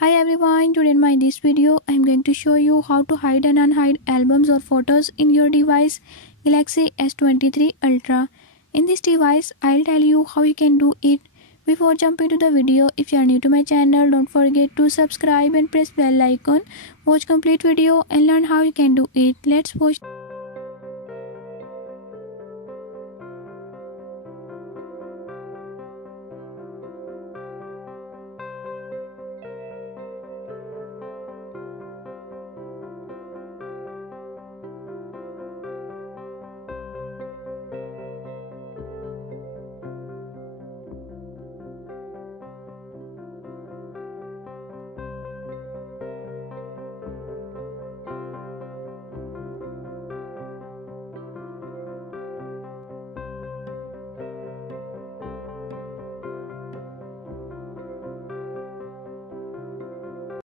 Hi everyone, today in this video I am going to show you how to hide and unhide albums or photos in your device Galaxy S23 Ultra. In this device I'll tell you how you can do it. Before jumping to the video, if you are new to my channel, don't forget to subscribe and press bell icon. Watch complete video and learn how you can do it. Let's watch.